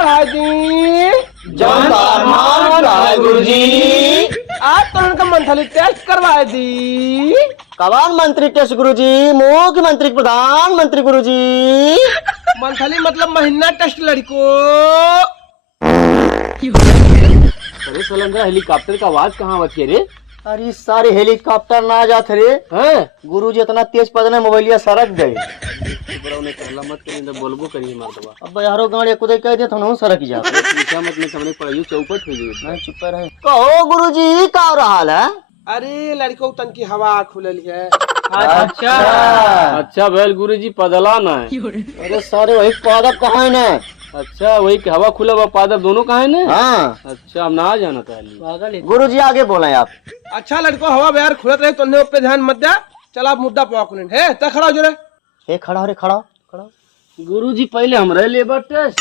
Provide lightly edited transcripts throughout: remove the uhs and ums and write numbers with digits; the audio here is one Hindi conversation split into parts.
पढ़ाई दी। जानदार मान पढ़ाए गुरुजी। आज तो उनका मंथली टेस्ट करवाए दी। कौन मंत्री टेस्ट गुरुजी? मुख्यमंत्री प्रधानमंत्री गुरुजी। मंथली मतलब महीना टेस्ट लड़को। अरे सलंगा हेलीकॉप्टर का आवाज कहाँ बची रे? अरे सारे हेलीकॉप्टर ना जात रे। हैं? गुरुजी इतना तेज पद ने मोबाइलिया सरक गए। ने कहला मत करी तो बोलबो करी मर्दबा। अब यारो गाड़ी कुदे कह दे तो सरक जा। पूछा मत ने हमने पढ़ाई चौपट हो गई। नहीं चुप रहे। कहो गुरुजी का हाल है? अरे लड़को तन की हवा खुलल है। अच्छा अच्छा भैल गुरुजी पदला ना है। अरे सारे वही पादप कहाँ है ना? अच्छा वही कि हवा खुला हुआ पादप दोनों कहाँ है ना? हाँ अच्छा हम ना जाना था। गुरुजी आगे बोले आप। अच्छा लड़को हवा बयार खुलत रहे तो पे ध्यान मत दे। चल आप मुद्दा पकड़े है त खड़ा हो जरे। हे खड़ा रे खड़ा खड़ा। गुरुजी पहले हमरे लेबर टेस्ट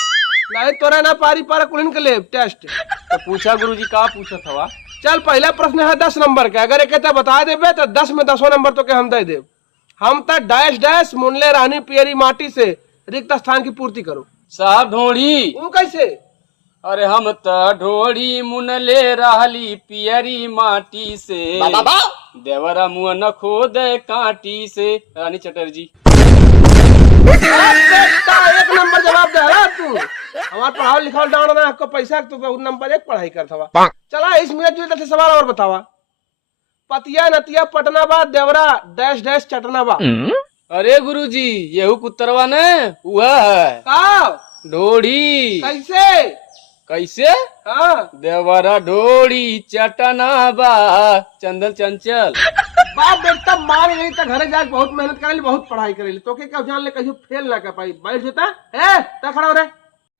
नहीं तोरा ना पारी पारा कुलिन के ले टेस्ट। तो पूछा गुरुजी का पूछा था? चल पहला प्रश्न है 10 नंबर का। अगर एक बता देबे तो 10 में 10 नंबर तो के हम दे देब। हम त डैश डैश मुनले रानी पियरी माटी से रिक्त स्थान की पूर्ति करो। साहब ढोड़ी। वो कैसे? अरे हम त ढोड़ी मुनले रहली पियरी माटी से। देवरा मुँह न खोद काटी से। रानी चटर्जी। एक नंबर जवाब दे रहा तू। हमार पढ़ाओ लिखाओ डांड ना आपको पैसा तू नंबर 1 पढ़ाई करता। चला इस मिनट जो सवाल और बतावा। पतिया नतिया पटना बा देवरा डैश डैश चटना बा। अरे गुरुजी यहू कुतरवा ने वह है का ढोड़ी। कैसे? कैसे? हाँ देवरा ढोड़ी चटना बा चंदन चंचल। बाप बेटा मार गई तो घरे जाके बहुत मेहनत करेली बहुत पढ़ाई करेली तो के कब जान ले कहीं फेल ना कर पाई। बैठ जोता है ता खड़ा हो रे।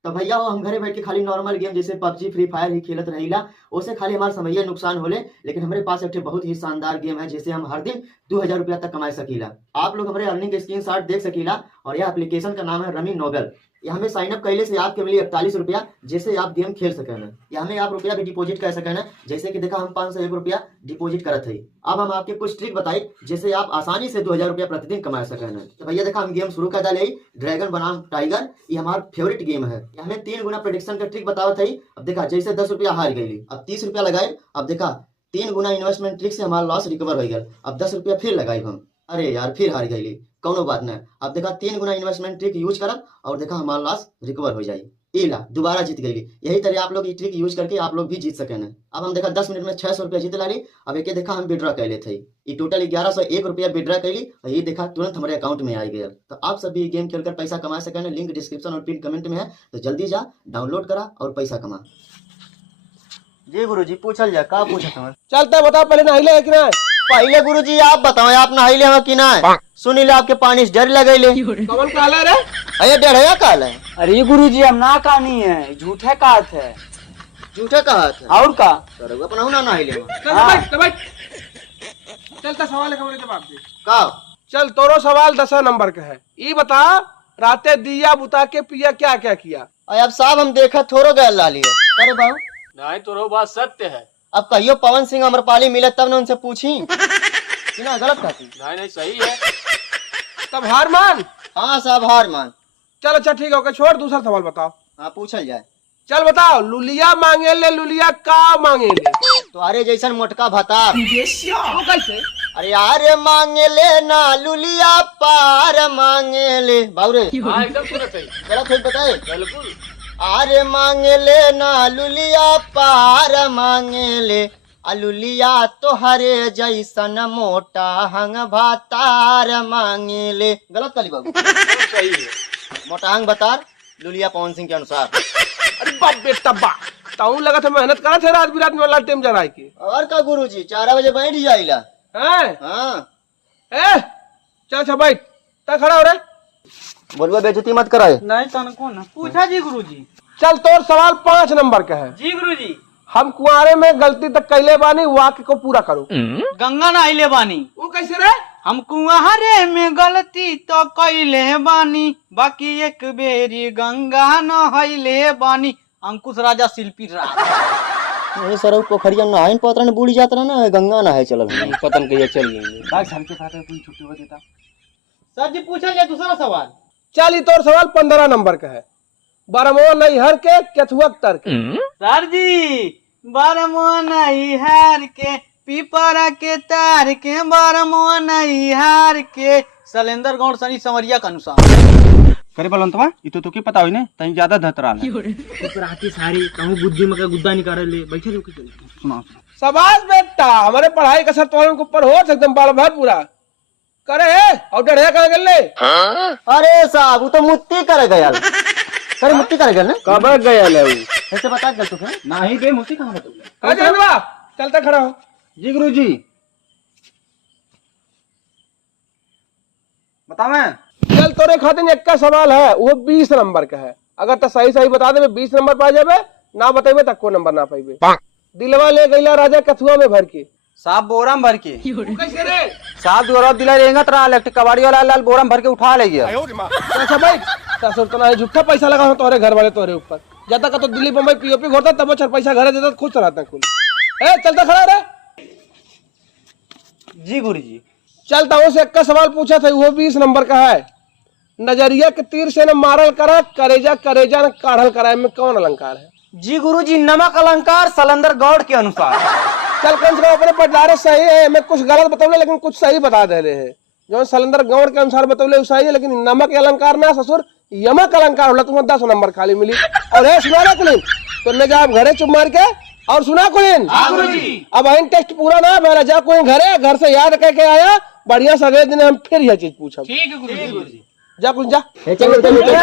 तो भैया वो हम घरे बैठ के खाली नॉर्मल गेम जैसे पबजी फ्री फायर ही खेलत रहीला। उसे खाली हमारा समैया नुकसान होले। लेकिन हमारे पास एक बहुत ही शानदार गेम है जिसे हम हर दिन 2000 रुपया तक कमा सकीला। आप लोग हमारे अर्निंग के स्क्रीनशॉट देख सकीला। और यह एप्लीकेशन का नाम है रमी नोबेल। यहाँ में साइन अप कैले से आपके मिली 41 रुपया जैसे आप गेम खेल सके न। यहाँ में आप रुपया भी डिपॉजिट कर सके न। जैसे कि देखा हम 501 रुपया डिपॉजिट करत है। अब हम आपके कुछ ट्रिक बताई जैसे आप आसानी से 2000 रुपया प्रतिदिन कमा सके न। तो भैया देखा हम गेम शुरू कर डाले ड्रैगन बनाम टाइगर। ये हमारा फेवरेट गेम है। हमें 3 गुना प्रेडिक्शन का ट्रिक बतावा था। अब देखा जैसे 10 रुपया हार गई अब 30 रुपया लगाए। अब देखा 3 गुना इन्वेस्टमेंट ट्रिक से हमारा लॉस रिकवर हो गया। अब 10 रुपया फिर लगाए हम। अरे यार फिर हार गई कौनो बात नहीं। अब देखा 3 गुना इन्वेस्टमेंट ट्रिक यूज करब और देखा हमारा लॉस रिकवर हो जाए। इला दोबारा जीत गई। यही तरह आप लोग ये ट्रिक यूज करके आप लोग भी जीत सके न। अब हम देखा 10 मिनट में 600 रुपया जीत लाली। अब एक देखा हम विड्रॉ कर लेते ये टोटल 1101 रुपया विड्रॉ कैली और ये देखा तुरंत हमारे अकाउंट में आ गया। तो आप सभी गेम खेलकर पैसा कमा सके न। लिंक डिस्क्रिप्शन और पिन कमेंट में है तो जल्दी जा डाउनलोड करा और पैसा कमा। जी गुरुजी पूछल जा का पूछत हमें? चलता बता पहले नहिले है कि ना? पहले गुरुजी आप बताओ आप नहाइले हम कि ना? सुनीले आपके पानी से डर लगेले। कौन काला रे? अरे डेढ़या काल है। अरे गुरुजी हम ना कहानी है झूठे कहत है। झूठा कहा था और का? सर अपना ना नहाइले चल बैठ बैठ। चलता सवाल है जवाब दे। का? चल तोरो सवाल 10 नंबर का है। ये बता राते दिया बुता के पिया क्या क्या किया? अरे अब साहब हम देखा थोड़ो गैर लाली है। अरे बाबू नहीं तो बात सत्य है। अब कहियो पवन सिंह अमरपाली मिले तब न उनसे पूछी कि ना गलत कहती। नहीं सही है। तब हार मान। हाँ साहब हार मान। चल अच्छा ठीक है ओके छोड़ दूसरा सवाल बताओ। हाँ पूछल जाए। चल बताओ लुलिया मांगे ले लुलिया का मांगे ले? तुम्हारे जैसन मोटका भतार। वो कैसे? अरे यार मांगे ले ना लुलिया पार मांगे ले बाबूरे। हाँ एकदम सुनत है। गलत है बताए। बिल्कुल। अरे मांगे ले ना लुलिया पार मांगे ले अलुलिया तो हरे जैसन मोटा हंग भातार मांगे ले। गलत कली बाबू। सही है। मोटा हंग बतार लुलिया पवन सिंह के अनुसार। अरे बाप बेटा बा ताऊ लगा था मेहनत करा थे रात बिरात में वाला टाइम जरा के। और का गुरुजी 4 बजे बैठ जाइला। हैं? हाँ ए चल अच्छा बैठ ता खड़ा हो रे। बोलबो बेइज्जती मत कराए। नहीं तनको ना पूछा जी गुरुजी। चल तोर सवाल 5 नंबर का है। जी गुरुजी। हम कुआरे में गलती तक कैले बानी वाक्य को पूरा करो। गंगा नहाइले बानी। वो कैसे रे? हम कुआरे में गलती तो कैले बानी बाकी एक बेरी गंगा नहाइले बानी। अंकुश राजा शिल्पी राज। ये सर पोखरिया नहाइन पतरन बूढ़ी जात्रा ना गंगा नहाए चल पतन कहिए चल गई। छुट्टी हो देता। सर जी पूछा जाए दूसरा सवाल। चल ये तोर सवाल 15 नंबर का है। बरमो नैहर के केथुआ तर के। सर जी बरमोनई हार के पीपरा के तार के बरमोनई हार के सलेंदर गौड़ सनी समरिया के अनुसार करे बलवंतवा ई तो तोके पता होई ने तई ज्यादा धतरा ले राती सारी कहूं बुद्धि में का गुद्दा निकाल ले बैठे लोग के सुना शाबाश बेटा, हमारे पढ़ाई का असर तोहरे के ऊपर हो एकदम बाल भर पूरा करे है और डढ़िया कहाँ गए ले? अरे साहब वो तो मुत्ती कर गया करे मुत्ती कर गया ना कब गया ले ऐसे बता गया तुझे नाही बे मुसी कहां बतौले अरे जनवा चलता खड़ा हो। जी गुरुजी बतावे चल तोरे खातिर एक का सवाल है, वो 20 नंबर का है। अगर तो सही सही बता देबे 20 नंबर पा जाबे, ना बतेबे तक को नंबर ना पाइबे। दिलवा ले गईला राजा कथुआ में भर के। साहब बोराम भर के कैसे रे? साहब दोरा दिला रेंगा तरा इलेक्ट्रिक कबाड़ी वाला लाल बोराम भर के उठा ले गया। अच्छा भाई तो ना झूठा पैसा लगा हो तोरे घर वाले तोरे ऊपर। जब तक तो दिल्ली बम्बई पीओपी घोरता तब अच्छा पैसा घर देता खुश रहता कुल। ए चलता खड़ा रे। जी गुरुजी चलता उसे एक का सवाल पूछा था, वो 20 नंबर का है। नजरिया के तीर से न मारल करा, करेजा करेजा न काढ़ल करा, में कौन अलंकार है? जी गुरुजी नमक अलंकार सलंदर गौड़ के अनुसार। चल कम से कम अपने पटदारे सही है, मैं कुछ गलत बतौले लेकिन कुछ सही बता दे रहे हैं। जो सलंदर गौड़ के अनुसार बतौले वो सही है, लेकिन नमक अलंकार ना ससुर यमक अलंकार होला। तुम्हें 10 नंबर खाली मिली। और है सुना ना कुलीन, तो न जा घरे चुप मार के और सुना कुलीन। अब इन टेस्ट पूरा ना भेला, जा कोई घरे घर से याद करके आया बढ़िया से अगले दिन हम फिर यह चीज पूछब। ठीक है गुरुजी। जा कुछ जा। चलो चलो चलो